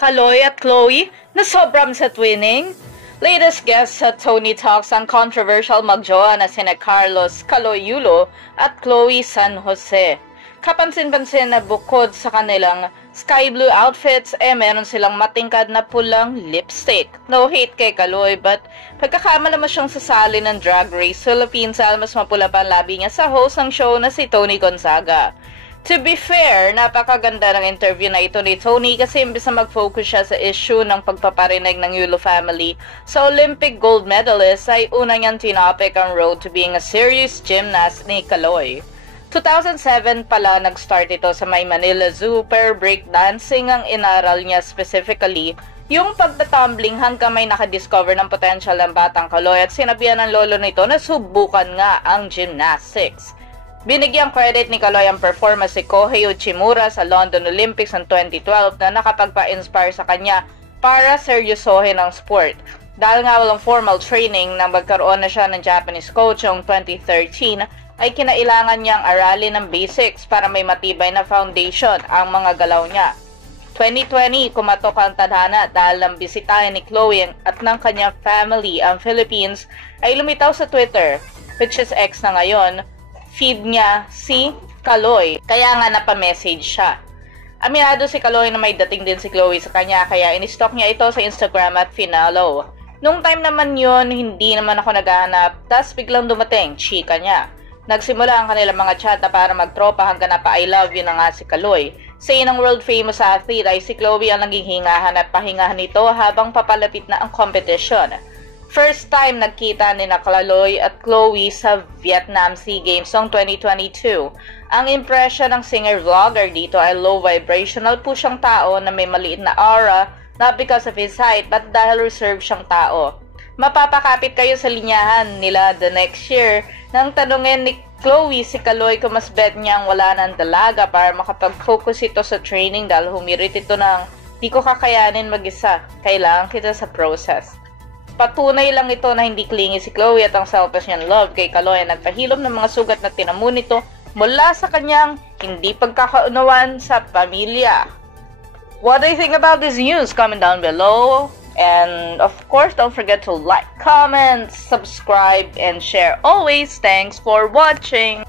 Kaloy at Chloe na sobrang sa twinning. Latest guest sa Tony Talks ang controversial magjowa na sina Carlos Caloyulo at Chloe San Jose. Kapansin-pansin na bukod sa kanilang sky blue outfits, meron silang matingkad na pulang lipstick. No hate kay Kaloy, but pagkakamala mo siyang sasali ng Drag Race Philippines, mas mapula pa ang labi niya sa host ng show na si Tony Gonzaga. To be fair, napakaganda ng interview na ito ni Tony kasi imbis na mag-focus siya sa issue ng pagpaparinig ng Yulo family sa Olympic gold medalist, ay una niyang tinopic ang road to being a serious gymnast ni Kaloy. 2007 pala nag-start ito sa May Manila Zoo, pero breakdancing ang inaral niya specifically, yung pagtatumbling hanggang may nakadiscover ng potential ng batang Kaloy at sinabihan ng lolo nito na subukan nga ang gymnastics. Binigyang credit ni Kaloy ang performance si Kohei Uchimura sa London Olympics ng 2012 na nakapagpa-inspire sa kanya para seryosohin ang sport. Dahil nga walang formal training nang magkaroon na siya ng Japanese coach noong 2013, ay kinailangan niyang aralin ng basics para may matibay na foundation ang mga galaw niya. 2020, kumatok ang tadhana dahil nang bisitahin ni Chloe at ng kanyang family ang Philippines, ay lumitaw sa Twitter, which is X na ngayon, feed niya si Kaloy, kaya nga napamessage siya. Aminado si Kaloy na may dating din si Chloe sa kanya, kaya in-stalk niya ito sa Instagram at finalo. Nung time naman yun, hindi naman ako naghahanap, tas biglang dumating, chika niya. Nagsimula ang kanilang mga chat na para magtropa hanggang na pa I love you na nga si Kaloy. Sa inang world famous athlete ay si Chloe ang naging hingahan at pahingahan nito habang papalapit na ang competition. First time nagkita ni Kaloy at Chloe sa Vietnam SEA Games noong 2022. Ang impression ng singer-vlogger dito ay low vibrational po siyang tao na may maliit na aura, not because of his height but dahil reserved siyang tao. Mapapakapit kayo sa linyahan nila the next year nang tanungin ni Chloe si Kaloy kung mas bet niyang wala ng dalaga para makapag-focus ito sa training dahil humirit ito ng di ko kakayanin mag-isa, kailangan kita sa process. Patunay lang ito na hindi clingy si Chloe at ang selfish niyang love kay Kaloy ay nagpahilom ng mga sugat na tinamu nito mula sa kanyang hindi pagkakaunawaan sa pamilya. What do you think about this news? Comment down below. And of course, don't forget to like, comment, subscribe, and share. Always, thanks for watching.